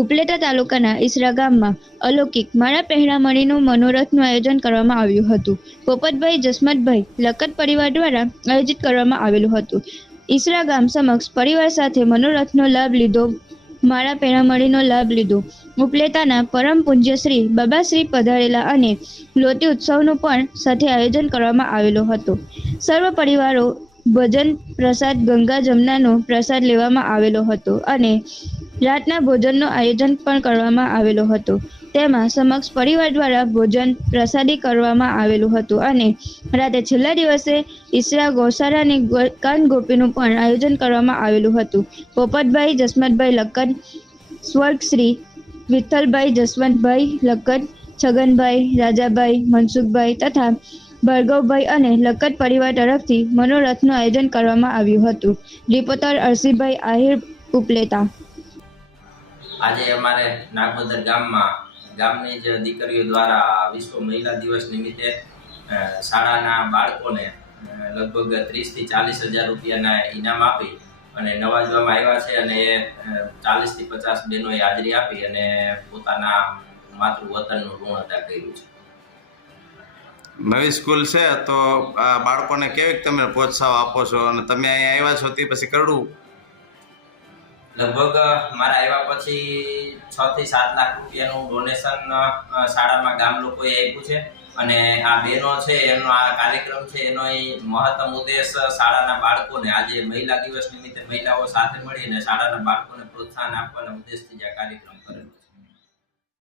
ઉપલેટા તાલુકાના ઈસરા ગામમાં અલૌકિક માળા પહેરામણીનું મનોરથનું આયોજન કરવામાં આવ્યું હતું. પોપટભાઈ, જસમતભાઈ લકત પરિવાર દ્વારા આયોજિત કરવામાં આવેલું હતું. ઈસરા ગામ સમક્ષ પરિવાર સાથે મનોરથનો લાભ લીધો, માળા પહેરામણીનો લાભ લીધો. ઉપલેટાના પરમ પૂજ્ય શ્રી બાબાશ્રી પધારેલા અને લોટી ઉત્સવનું પણ સાથે આયોજન કરવામાં આવેલું હતું. સર્વ પરિવારો ભજન પ્રસાદ, ગંગા જમનાનો પ્રસાદ લેવામાં આવેલો હતો અને રાતના ભોજનનું આયોજન પણ કરવામાં આવેલું હતું. તેમાં સમક્ષ પરિવાર દ્વારા ભોજન પ્રસાદી કરવામાં આવેલું હતું અને રાતે છેલ્લા દિવસે ઈસરા ગોસારાની કાન ગોપીનું પણ આયોજન કરવામાં આવેલું હતું. પોપટભાઈ, જસમતભાઈ લક્કડ સ્વર્ગશ્રી, વિઠ્ઠલભાઈ, જસવંતભાઈ લક્કડ છગનભાઈ, રાજાભાઈ, મનસુખભાઈ તથા ભાર્ગવભાઈ અને લક્કડ પરિવાર તરફથી મનોરથનું આયોજન કરવામાં આવ્યું હતું. રિપોર્ટર અરસીભાઈ આહિર ઉપલેટા. આજે અમારે નાગબદર ગામમાં, ગામની જ દીકરીઓ દ્વારા વિશ્વ મહિલા દિવસ નિમિત્તે શાળાના બાળકોને લગભગ ત્રીસથી ચાલીસ હજાર રૂપિયાના ઇનામ આપી અને નવાજવામાં આવ્યા છે અને એ ચાલીસથી પચાસ બહેનોએ હાજરી આપી અને પોતાના માતૃવતનનું ઋણ અદા કર્યું છે. નવી સ્કૂલ છે, તો બાળકોને કેવી તમે પ્રોત્સાહન આપો છો અને તમે અહીંયા આવ્યા છો તે પછી કરડું? લગભગ મારા આવ્યા પછી છ થી સાત લાખ રૂપિયાનું ડોનેશન શાળામાં ગામ લોકોએ આપ્યું છે. અને આ બહેનો છે, એમનો આ કાર્યક્રમ છે, એનો મહત્તમ ઉદ્દેશ શાળાના બાળકોને આજે મહિલા દિવસ નિમિત્તે મહિલાઓ સાથે મળીને શાળાના બાળકોને પ્રોત્સાહન આપવાના ઉદ્દેશથી જ આ કાર્યક્રમ